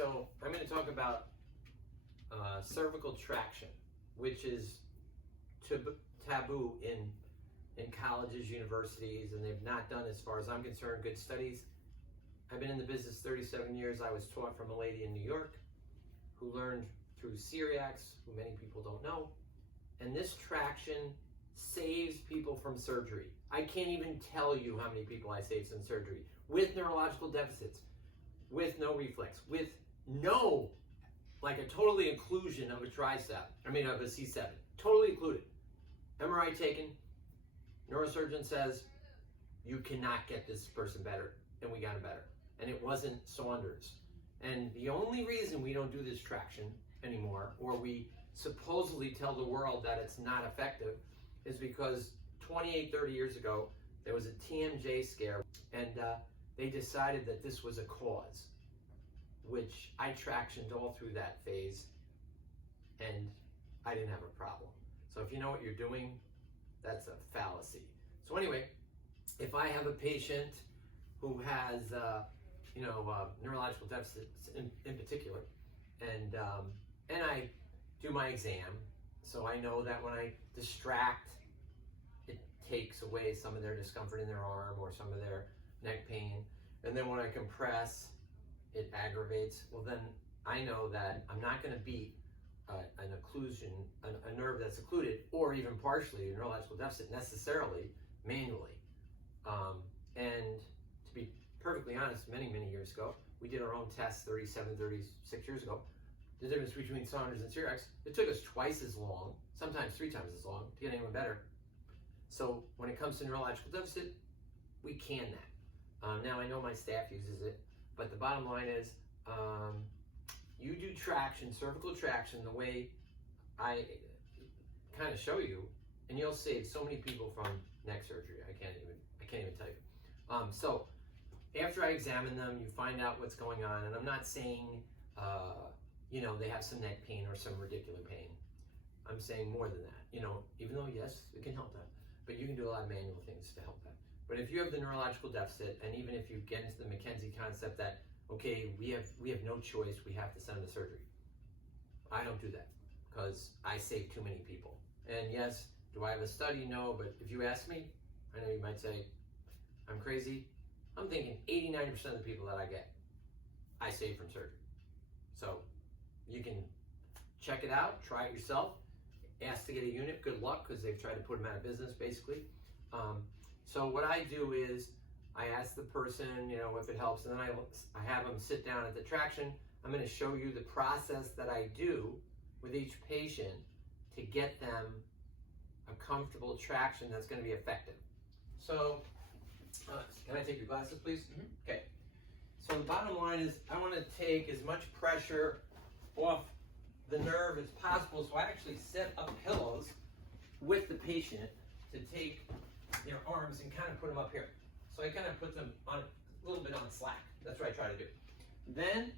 So I'm going to talk about cervical traction, which is taboo in colleges, universities, and they've not done, as far as I'm concerned, good studies. I've been in the business 37 years. I was taught from a lady in New York who learned through celiacs, who many people don't know. And this traction saves people from surgery. I can't even tell you how many people I saved from surgery with neurological deficits, with no reflex, with no, like a totally occlusion of a tricep, of a C7, totally occluded. MRI taken, neurosurgeon says, you cannot get this person better, and we got him better. And it wasn't Saunders. And the only reason we don't do this traction anymore, or we supposedly tell the world that it's not effective, is because 28, 30 years ago, there was a TMJ scare, and they decided that this was a cause, which I tractioned all through that phase, and I didn't have a problem. So if you know what you're doing, that's a fallacy. So anyway, if I have a patient who has, neurological deficits in particular, and I do my exam, so I know that when I distract, it takes away some of their discomfort in their arm or some of their neck pain, and then when I compress, it aggravates. Well, then I know that I'm not going to beat an occlusion, a nerve that's occluded, or even partially a neurological deficit necessarily manually. And to be perfectly honest, many years ago, we did our own tests 36 years ago. The difference between Saunders and celiacs, it took us twice as long, sometimes 3 times as long, to get anyone better. So when it comes to neurological deficit, we can that. Now I know my staff uses it, but the bottom line is, you do traction, cervical traction, the way I kind of show you, and you'll save so many people from neck surgery. I can't even tell you. So after I examine them, you find out what's going on, and I'm not saying, they have some neck pain or some radicular pain. I'm saying more than that. Even though yes, it can help that, but you can do a lot of manual things to help that. But if you have the neurological deficit, and even if you get into the McKenzie concept that, okay, we have no choice, we have to send them to surgery, I don't do that because I save too many people. And yes, do I have a study? No, but if you ask me, I know you might say I'm crazy. I'm thinking 80-90% of the people that I get, I save from surgery. So you can check it out, try it yourself, ask to get a unit, good luck, because they've tried to put them out of business basically. So what I do is I ask the person, if it helps, and then I have them sit down at the traction. I'm going to show you the process that I do with each patient to get them a comfortable traction that's going to be effective. So, can I take your glasses, please? Mm-hmm. Okay. So the bottom line is I want to take as much pressure off the nerve as possible. So I actually set up pillows with the patient to take their arms and kind of put them up here. So I kind of put them on a little bit on slack. That's what I try to do. Then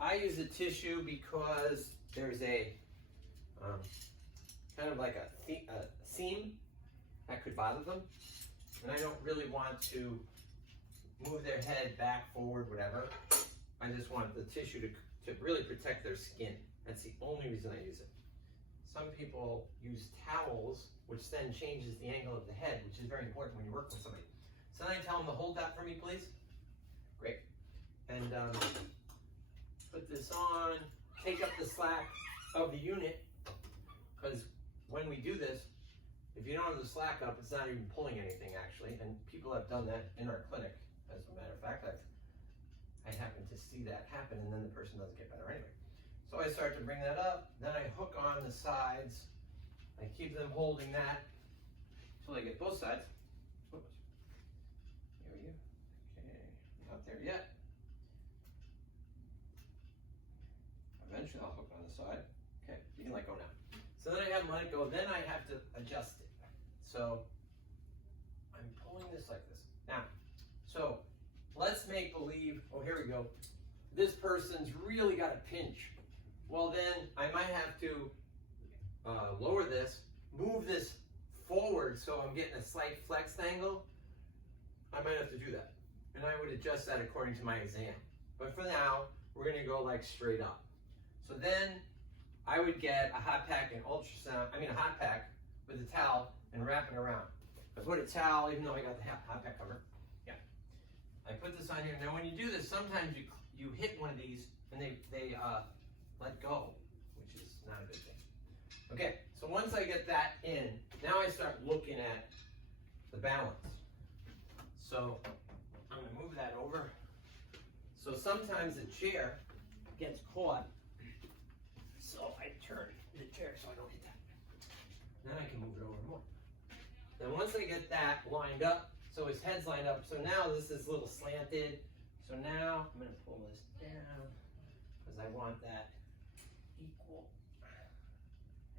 I use a tissue because there's a kind of like a seam that could bother them, and I don't really want to move their head back, forward, whatever. I just want the tissue to really protect their skin. That's the only reason I use it. Some people use towels, which then changes the angle of the head, which is very important when you're working with somebody. So then I tell them to hold that for me, please. Great. And put this on, take up the slack of the unit, because when we do this, if you don't have the slack up, it's not even pulling anything actually, and people have done that in our clinic. As a matter of fact, I happen to see that happen, and then the person doesn't get better anyway. So I start to bring that up, then I hook on the sides. I keep them holding that until I get both sides. Oops. There we go. Okay, not there yet. Eventually I'll hook on the side. Okay, you can let go now. So then I have to let it go, then I have to adjust it. So I'm pulling this like this. Now, so let's make believe, oh, here we go. This person's really got a pinch. Well, then I might have to lower this, move this forward so I'm getting a slight flexed angle. I might have to do that. And I would adjust that according to my exam. But for now, we're gonna go like straight up. So then I would get a hot pack and a hot pack with a towel and wrap it around. I put a towel, even though I got the hot pack cover. Yeah. I put this on here. Now when you do this, sometimes you hit one of these and they let go, which is not a good thing. Okay, so once I get that in, now I start looking at the balance. So I'm gonna move that over. So sometimes the chair gets caught. So I turn the chair so I don't hit that. Then I can move it over more. Then once I get that lined up, so his head's lined up, so now this is a little slanted. So now I'm gonna pull this down because I want that equal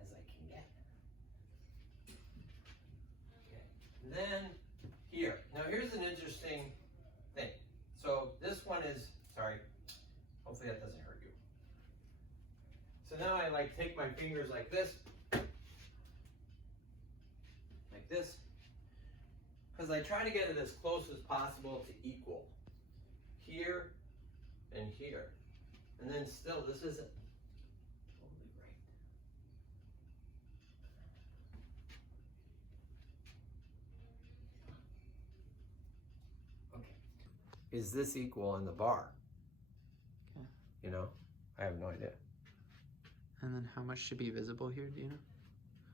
as I can get. Okay. And then here. Now here's an interesting thing. So this one is, sorry, hopefully that doesn't hurt you. So now I like take my fingers like this, because I try to get it as close as possible to equal. Here and here. And then still, this isn't totally right. Okay. Is this equal on the bar? Okay. You know, I have no idea. And then how much should be visible here, do you know?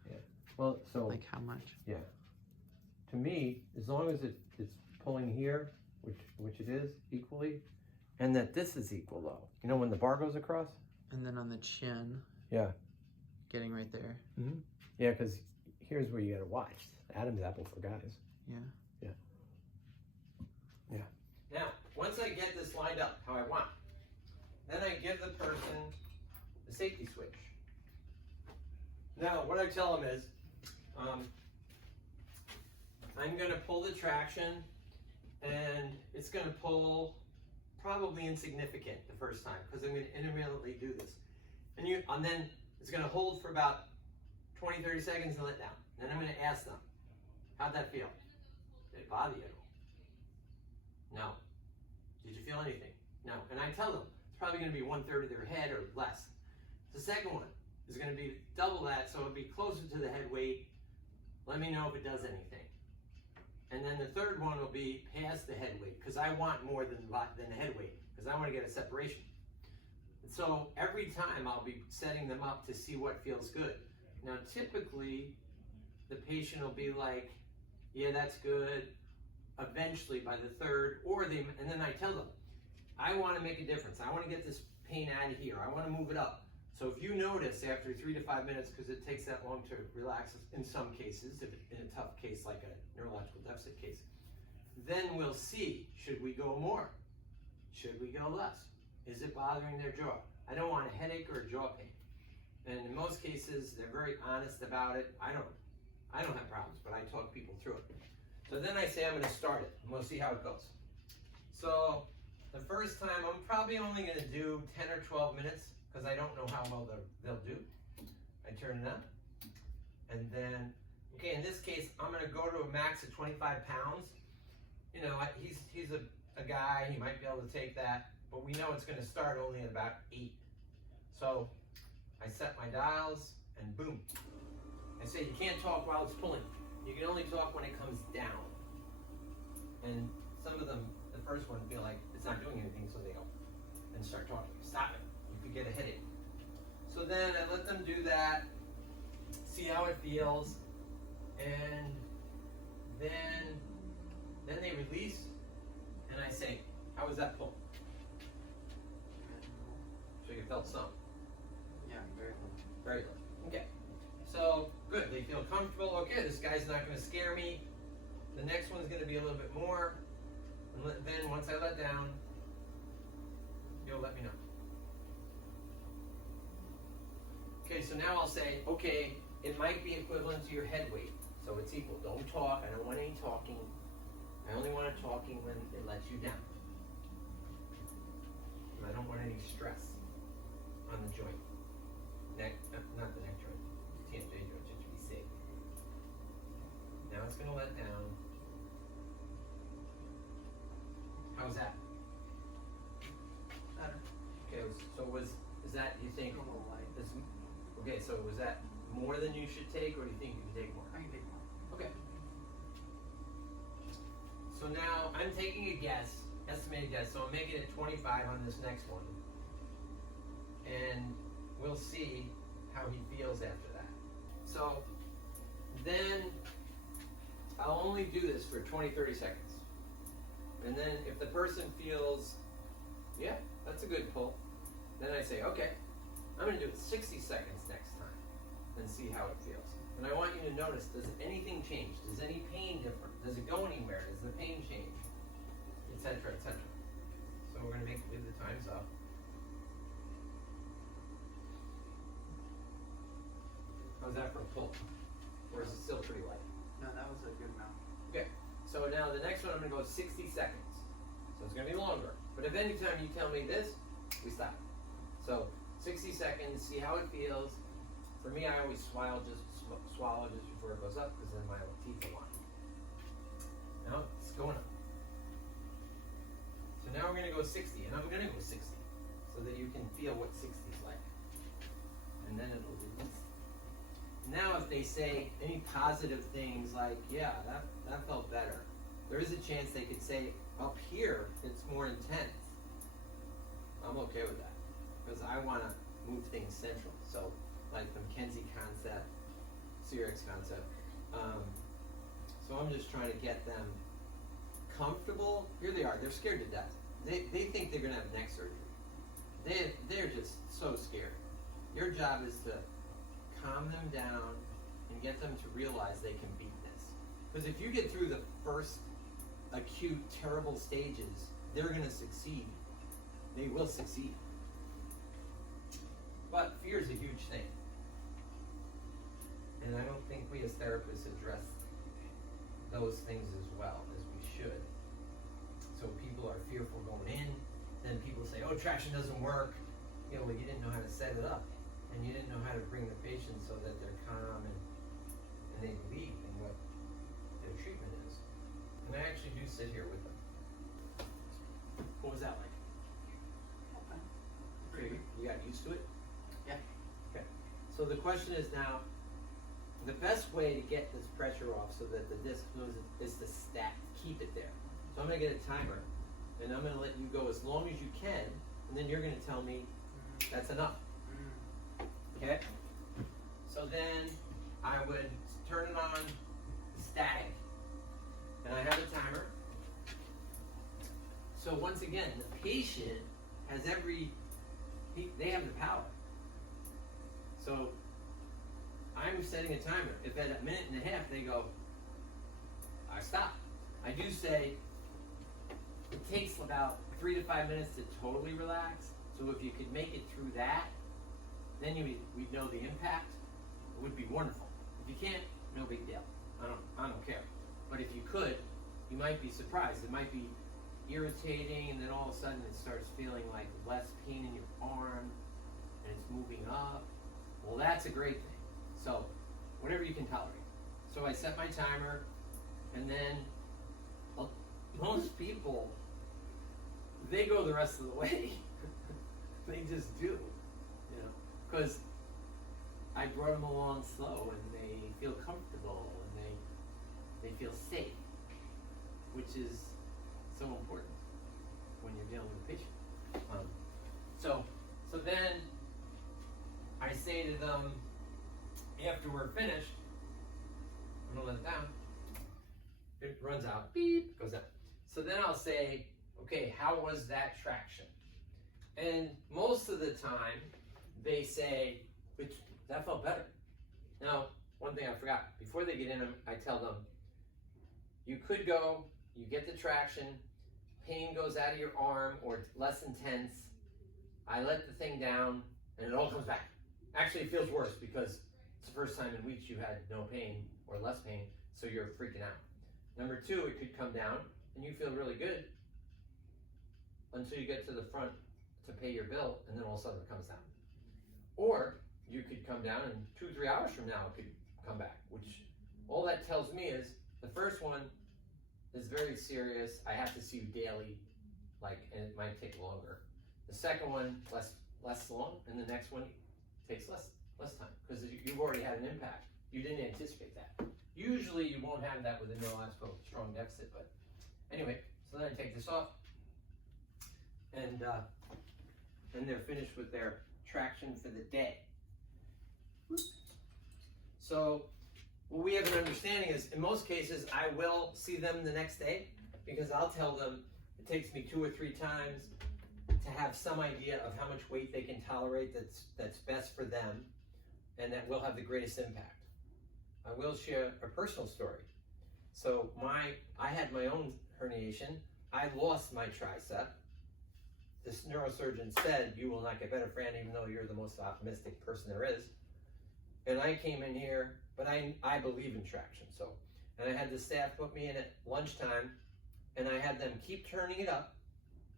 Yeah. Well, so like how much? Yeah. To me, as long as it's pulling here, which it is equally, and that this is equal though. You know when the bar goes across? And then on the chin. Yeah. Getting right there. Mm-hmm. Yeah, because here's where you gotta watch. Adam's apple for guys. Yeah. Yeah. Yeah. Now, once I get this lined up how I want, then I give the person the safety switch. Now, what I tell them is, I'm going to pull the traction, and it's going to pull probably insignificant the first time because I'm going to intermittently do this. And then it's going to hold for about 20, 30 seconds and let down. Then I'm going to ask them, how'd that feel? Did it bother you at all? No. Did you feel anything? No. And I tell them it's probably going to be 1/3 of their head or less. The second one is going to be double that, so it'll be closer to the head weight. Let me know if it does anything. And then the third one will be past the head weight, because I want more than the head weight, because I want to get a separation. And so every time I'll be setting them up to see what feels good. Now typically the patient will be like, yeah, that's good. Eventually by the third, and then I tell them, I want to make a difference. I want to get this pain out of here. I want to move it up. So if you notice after 3 to 5 minutes, because it takes that long to relax in some cases, if in a tough case like a neurological deficit case, then we'll see, should we go more? Should we go less? Is it bothering their jaw? I don't want a headache or a jaw pain. And in most cases, they're very honest about it. I don't have problems, but I talk people through it. So then I say I'm going to start it, and we'll see how it goes. So the first time, I'm probably only going to do 10 or 12 minutes, because I don't know how well they'll do. I turn it on, and then, okay, in this case, I'm going to go to a max of 25 pounds. You know, he's a guy, he might be able to take that, but we know it's going to start only at about 8. So I set my dials, and boom. I say you can't talk while it's pulling. You can only talk when it comes down. And some of them, the first one, feel like it's not doing anything, so they go and start talking. Stop it. You could get a headache. So then I let them do that, see how it feels, and then they release, and I say, how was that pull? So you felt some? Yeah, very low. Very low. Okay. So good, they feel comfortable. Okay, this guy's not going to scare me. The next one's going to be a little bit more. And then once I let down, you'll let me know. Okay, so now I'll say, okay, it might be equivalent to your head weight. So it's equal. Don't talk. I don't want any talking. I only want it talking when it lets you down. And I don't want any stress on the joint. Not the neck joint. The TMJ joint, just to be safe. Now it's going to let down. How's that? Okay, so was that more than you should take, or do you think you can take more? I can take more. Okay. So now I'm taking a guess, estimated guess, so I'm making it 25 on this next one. And we'll see how he feels after that. So then I'll only do this for 20, 30 seconds. And then if the person feels, yeah, that's a good pull, then I say, okay, I'm going to do it 60 seconds next time and see how it feels. And I want you to notice, does anything change? Does any pain differ? Does it go anywhere? Does the pain change? Etc., etc. So we're going to make it leave the times up. How's that for a pull? Or is it still pretty light? No, that was a good amount. Okay, so now the next one I'm going to go 60 seconds. So it's going to be longer. But if anytime you tell me this, we stop. So 60 seconds, see how it feels. For me, I always swallow just before it goes up because then my teeth are lined. Now it's going up. So now we're going to go 60, and I'm going to go 60 so that you can feel what 60 is like. And then it'll release. Now if they say any positive things like, yeah, that felt better, there is a chance they could say, up here, it's more intense. I'm okay with that because I want to move things central. So like the McKenzie concept, Cervix concept. So I'm just trying to get them comfortable. Here they are. They're scared to death. They think they're going to have neck surgery. They're just so scared. Your job is to calm them down and get them to realize they can beat this. Because if you get through the first acute, terrible stages, they're going to succeed. They will succeed. But fear is a huge thing. And I don't think we as therapists address those things as well as we should. So people are fearful going in, then people say, oh, traction doesn't work. You know, well, you didn't know how to set it up. And you didn't know how to bring the patient so that they're calm and they believe in what their treatment is. And I actually do sit here with them. What was that like? Okay. So you got used to it? Yeah. Okay. So the question is now, the best way to get this pressure off so that the disc moves is to keep it there. So I'm going to get a timer, and I'm going to let you go as long as you can, and then you're going to tell me that's enough. Okay? So then I would turn it on static, and I have a timer. So once again, the patient has they have the power. So I'm setting a timer. If at a minute and a half they go, I stop. I do say it takes about 3 to 5 minutes to totally relax. So if you could make it through that, then we'd know the impact. It would be wonderful. If you can't, no big deal. I don't care. But if you could, you might be surprised. It might be irritating, and then all of a sudden it starts feeling like less pain in your arm, and it's moving up. Well, that's a great thing. So whatever you can tolerate. So I set my timer, and then most people, they go the rest of the way. They just do, you know, because I brought them along slow, and they feel comfortable, and they feel safe, which is so important when you're dealing with a patient. So then I say to them, after we're finished, I'm gonna let it down. It runs out, beep, goes out. So then I'll say, okay, how was that traction? And most of the time, they say, that felt better. Now, one thing I forgot, before they get in, I tell them, you could go, you get the traction, pain goes out of your arm or it's less intense. I let the thing down and it all comes back. Actually, it feels worse because it's the first time in weeks you had no pain or less pain, so you're freaking out. Number two, it could come down and you feel really good until you get to the front to pay your bill, and then all of a sudden it comes down. Or you could come down and 2-3 hours from now it could come back, which all that tells me is the first one is very serious. I have to see you daily, and it might take longer. The second one, less long, and the next one takes less less time, because you've already had an impact. You didn't anticipate that. Usually you won't have that with a neurological strong deficit, but anyway, so then I take this off, and they're finished with their traction for the day. So what we have an understanding is, in most cases, I will see them the next day, because I'll tell them it takes me 2 or 3 times to have some idea of how much weight they can tolerate that's best for them and that will have the greatest impact. I will share a personal story. So I had my own herniation. I lost my tricep. This neurosurgeon said, "You will not get better, Fran, even though you're the most optimistic person there is." And I came in here, but I believe in traction. And I had the staff put me in at lunchtime, and I had them keep turning it up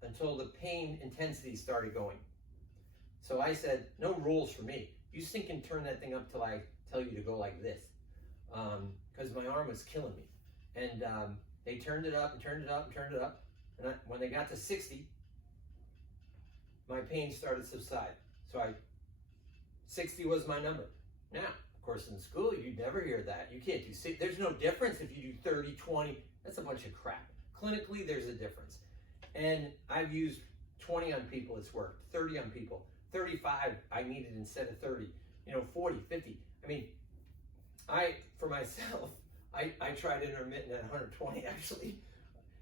until the pain intensity started going. So I said, no rules for me. You can turn that thing up till I tell you to go like this. Because my arm was killing me. And they turned it up and turned it up and turned it up. And when they got to 60, my pain started to subside. 60 was my number. Now, of course, in school, you'd never hear that. You can't do 60. There's no difference if you do 30, 20. That's a bunch of crap. Clinically, there's a difference. And I've used 20 on people, it's worked. 30 on people. 35, I needed instead of 30. 40, 50. I mean, for myself, I tried intermittent at 120, actually.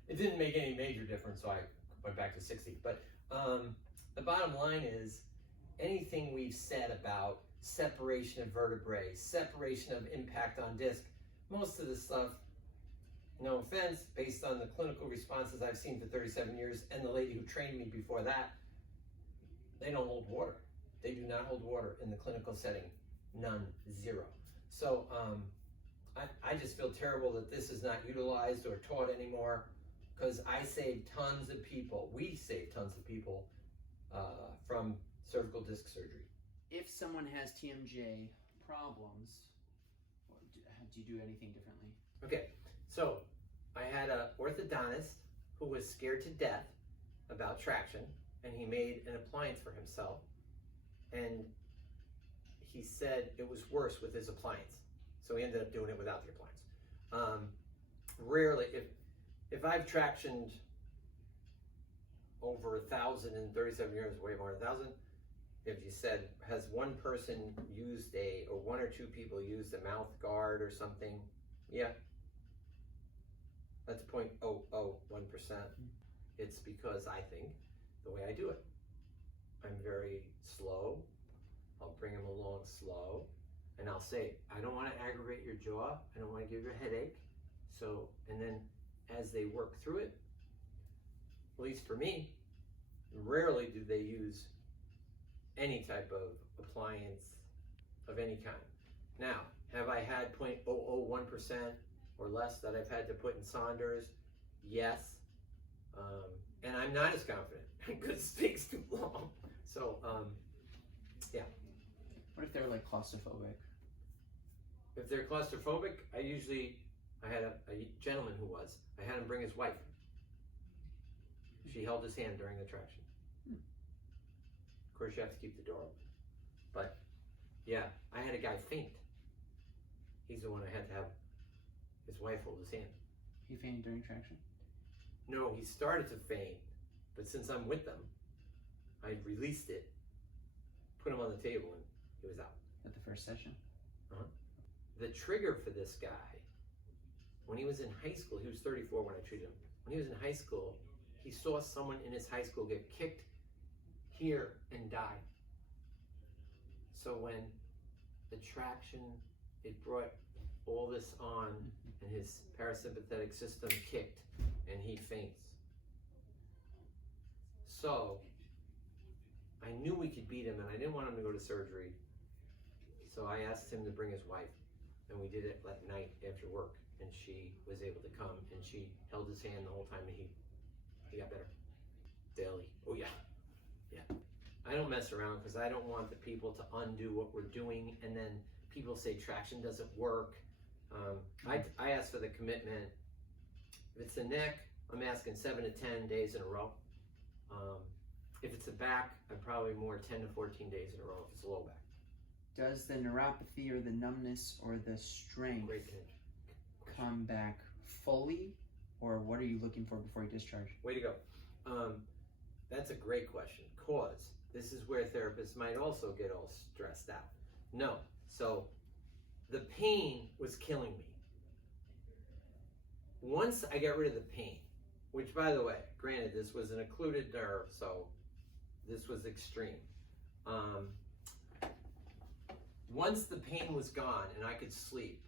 It didn't make any major difference, so I went back to 60. But the bottom line is, anything we've said about separation of vertebrae, separation of impact on disc, most of the stuff, no offense, based on the clinical responses I've seen for 37 years and the lady who trained me before that, they don't hold water. They do not hold water in the clinical setting. None, zero. So I just feel terrible that this is not utilized or taught anymore, because I saved tons of people. We saved tons of people from cervical disc surgery. If someone has TMJ problems, do you do anything differently? Okay, so I had an orthodontist who was scared to death about traction, and he made an appliance for himself, and he said it was worse with his appliance, so he ended up doing it without the appliance. Rarely, if I've tractioned over 1,000 in 37 years, way more than 1,000, if you said, has one person used or 1 or 2 people used a mouth guard or something, yeah, that's 0.001%. It's because I think the way I do it. I'm very slow. I'll bring them along slow, and I'll say, I don't want to aggravate your jaw. I don't want to give you a headache. So, and then as they work through it, at least for me, rarely do they use any type of appliance of any kind. Now, have I had 0.001% or less that I've had to put in Saunders? Yes. And I'm not as confident because it takes too long. So, yeah. What if they're like claustrophobic? If they're claustrophobic, I had a gentleman who was. I had him bring his wife. She held his hand during the traction. Of course, you have to keep the door open. But yeah, I had a guy faint. He's the one I had to have his wife hold his hand. He fainted during traction? No, he started to faint, but since I'm with them, I released it, put him on the table, and he was out. At the first session? The trigger for this guy, when he was in high school, he was 34 when I treated him. When he was in high school, he saw someone in his high school get kicked here and die. So when the traction, it brought all this on, and his parasympathetic system kicked, and he faints. So I knew we could beat him, and I didn't want him to go to surgery. So I asked him to bring his wife, and we did it at night after work, and she was able to come, and she held his hand the whole time, and he got better daily. Oh yeah, yeah. I don't mess around because I don't want the people to undo what we're doing, and then people say traction doesn't work. I ask for the commitment. If it's the neck, I'm asking 7 to 10 days in a row. If it's the back, I'm probably more 10 to 14 days in a row if it's the low back. Does the neuropathy or the numbness or the strength Great catch. come back fully, or what are you looking for before you discharge? Way to go. That's a great question, cause this is where therapists might also get all stressed out. No, so the pain was killing me. Once I got rid of the pain, which by the way, granted this was an occluded nerve, so this was extreme. Once the pain was gone and I could sleep,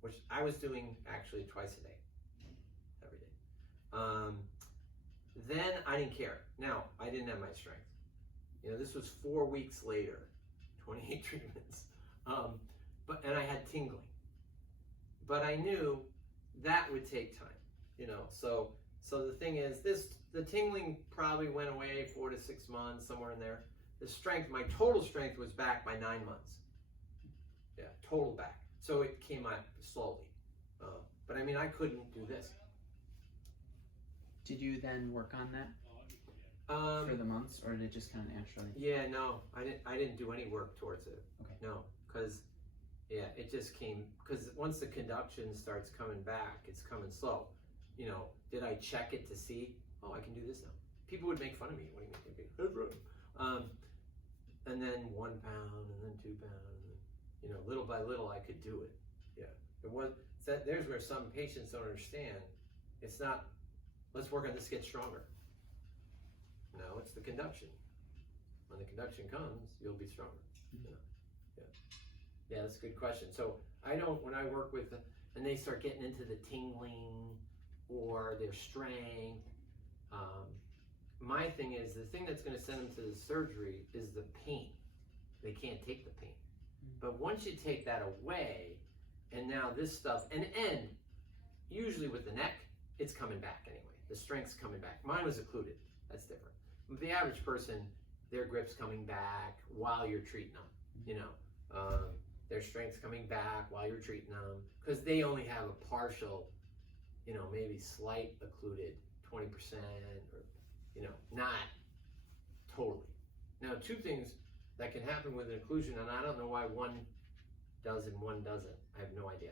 which I was doing actually twice a day, every day, then I didn't care. Now, I didn't have my strength. You know, this was 4 weeks later, 28 treatments, and I had tingling. But I knew that would take time, you know. So the thing is, the tingling probably went away 4 to 6 months, somewhere in there. The strength, my total strength was back by 9 months. Yeah, total back. So it came up slowly. But I mean, I couldn't do this. Did you then work on that for the months, or did it just kind of naturally? Yeah, no, I didn't do any work towards it. Okay. No, because yeah, it just came, because once the conduction starts coming back, it's coming slow. You know, did I check it to see, oh, I can do this now? People would make fun of me. What do you mean? That's right. And then 1 pound, and then 2 pounds, and, you know, little by little I could do it. Yeah, it was, there's where some patients don't understand. It's not, let's work on this to get stronger. No, it's the conduction. When the conduction comes, you'll be stronger. You know? Yeah, that's a good question. So I don't, when I work with, and they start getting into the tingling or their strength, my thing is, the thing that's going to send them to the surgery is the pain. They can't take the pain. But once you take that away, and now this stuff, and usually with the neck, it's coming back anyway. The strength's coming back. Mine was occluded. That's different. With the average person, their grip's coming back while you're treating them. You know, their strength's coming back while you're treating them, because they only have a partial, you know, maybe slight occluded 20%, or, you know, not totally. Now, 2 things that can happen with an occlusion, and I don't know why one does and one doesn't. I have no idea.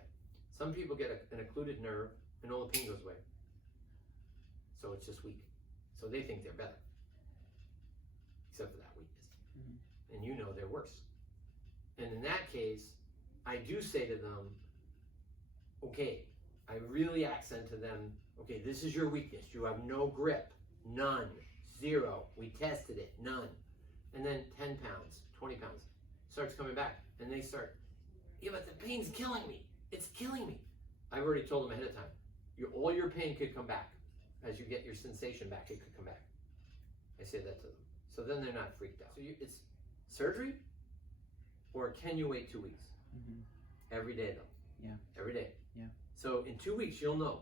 Some people get an occluded nerve and all the pain goes away. So it's just weak. So they think they're better, except for that weakness. Mm-hmm. And you know they're worse. And in that case, I do say to them, okay, I really accent to them, okay, this is your weakness. You have no grip, none, 0. We tested it, none. And then 10 pounds, 20 pounds, starts coming back. And they start, yeah, but the pain's killing me. It's killing me. I've already told them ahead of time, all your pain could come back. As you get your sensation back, it could come back. I say that to them. So then they're not freaked out. So it's surgery, or can you wait 2 weeks? Mm-hmm. Every day though. Yeah. Every day. Yeah. So in 2 weeks, you'll know